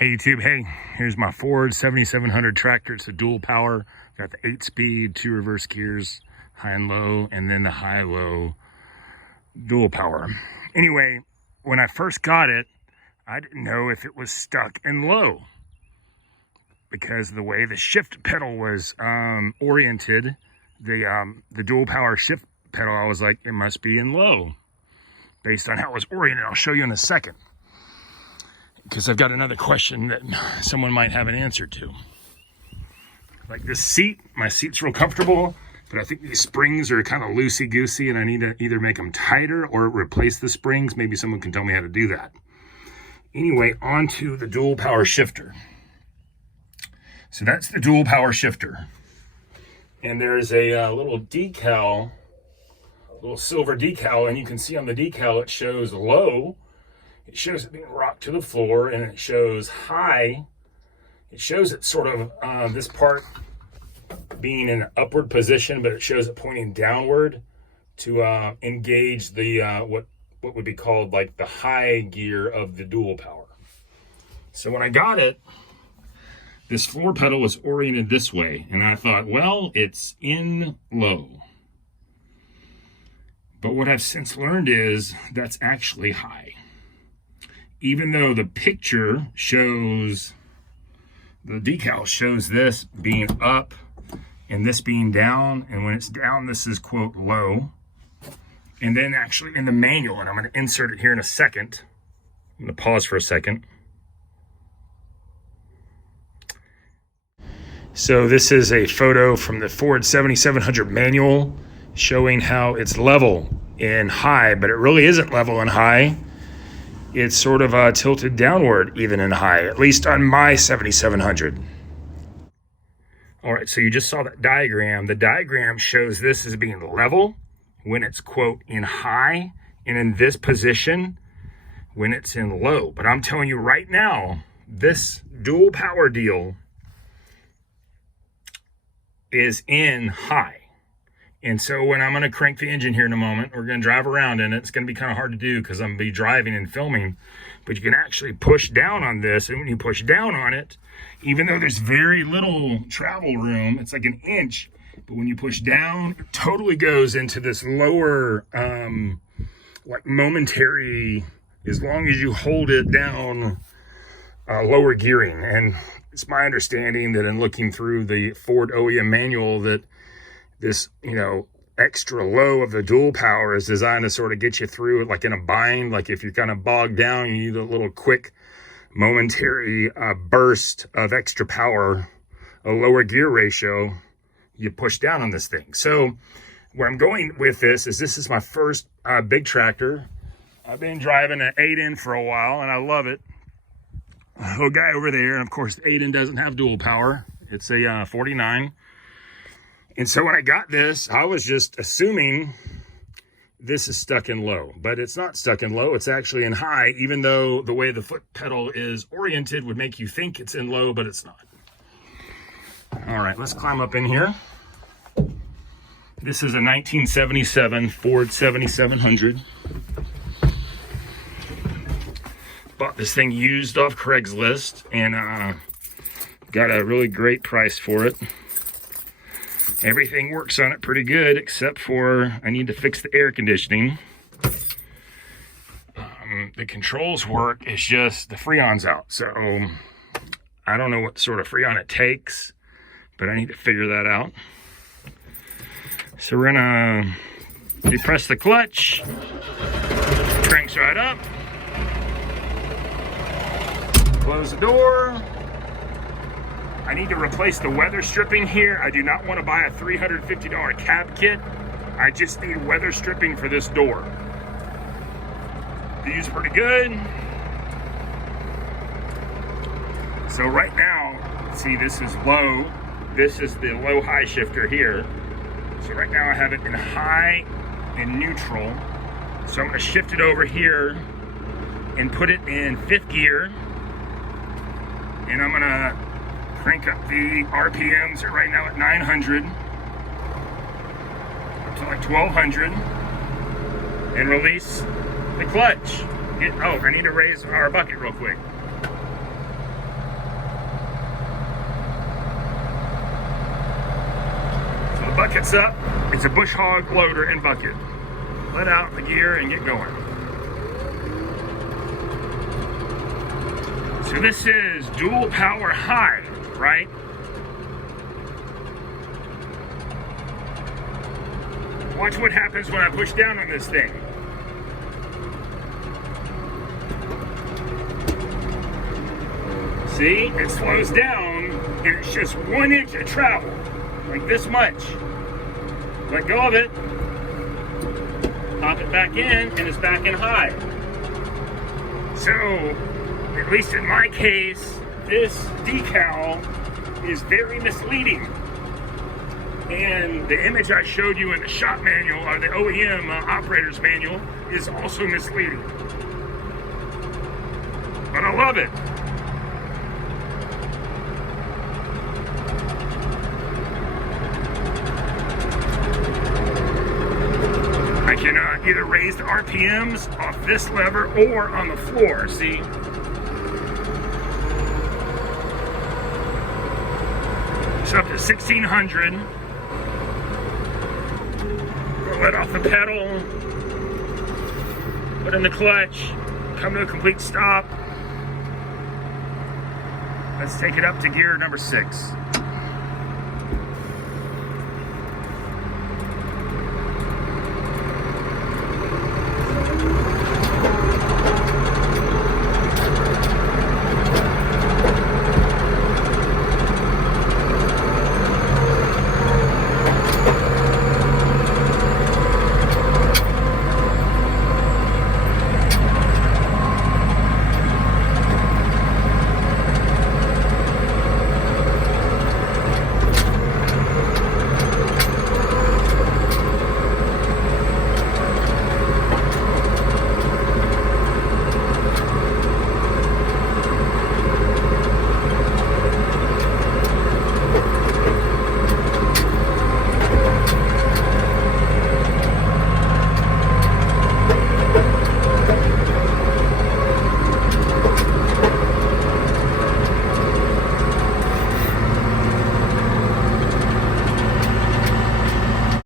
Hey YouTube, hey, here's my Ford 7700 tractor. It's a dual power. Got the 8-speed, 2 reverse gears, high and low, and then the high-low dual power. Anyway, when I first got it, I didn't know if it was stuck in low because of the way the shift pedal was oriented. The dual power shift pedal, I was like, it must be in low based on how it was oriented. I'll show you in a second, because I've got another question that someone might have an answer to. Like this seat, my seat's real comfortable, but I think these springs are kind of loosey-goosey and I need to either make them tighter or replace the springs. Maybe someone can tell me how to do that. Anyway, onto the dual power shifter. So that's the dual power shifter. And there's a little decal, little silver decal, and you can see on the decal it shows low. It shows it being rocked to the floor, and it shows high. It shows it sort of this part being in an upward position, but it shows it pointing downward to engage the what would be called like the high gear of the dual power. So when I got it, this floor pedal was oriented this way, and I thought, well, it's in low. But what I've since learned is that's actually high. Even though the picture shows, the decal shows this being up and this being down, and when it's down, this is, quote, low. And then actually in the manual, and I'm going to insert it here in a second. I'm going to pause for a second. So this is a photo from the Ford 7700 manual showing how it's level in high, but it really isn't level in high. It's sort of tilted downward even in high, at least on my 7700. All right, so you just saw that diagram. The diagram shows this as being level when it's, quote, in high, and in this position when it's in low. But I'm telling you right now, this dual power deal is in high. And so when I'm going to crank the engine here in a moment, we're going to drive around in it. It's going to be kind of hard to do because I'm going to be driving and filming. But you can actually push down on this. And when you push down on it, even though there's very little travel room, it's like an inch. But when you push down, it totally goes into this lower, like momentary, as long as you hold it down, lower gearing. And it's my understanding that in looking through the Ford OEM manual that this, extra low of the dual power is designed to sort of get you through it like in a bind. Like if you're kind of bogged down, you need a little quick momentary burst of extra power, a lower gear ratio, you push down on this thing. So where I'm going with this is my first big tractor. I've been driving an 8N for a while and I love it. A little guy over there, and of course the 8N doesn't have dual power. It's a 49. And so when I got this, I was just assuming this is stuck in low, but it's not stuck in low. It's actually in high, even though the way the foot pedal is oriented would make you think it's in low, but it's not. All right, let's climb up in here. This is a 1977 Ford 7700. Bought this thing used off Craigslist and got a really great price for it. Everything works on it pretty good, except for I need to fix the air conditioning. The controls work, it's just the Freon's out. So I don't know what sort of Freon it takes, but I need to figure that out. So we're gonna depress the clutch, cranks right up, close the door. I need to replace the weather stripping here. I do not want to buy a $350 cab kit. I just need weather stripping for this door. These are pretty good. So right now, see, this is low. This is the low-high shifter here. So right now I have it in high and neutral. So I'm going to shift it over here and put it in 5th gear. And I'm going to crank up the RPMs are right now at 900 up to like 1200 and release the clutch. I need to raise our bucket real quick. bucket's up. It's a bush hog loader and bucket. Let out the gear and get going. So this is dual power high, right? Watch what happens when I push down on this thing. See, it slows down and it's just 1 inch of travel, like this much. Let go of it, pop it back in, and it's back in high. So, at least in my case, this decal is very misleading. And the image I showed you in the shop manual, or the OEM operator's manual, is also misleading. But I love it. I can either raise the RPMs off this lever or on the floor, see? It's up to 1600. Let off the pedal, put in the clutch, come to a complete stop. Let's take it up to gear number 6.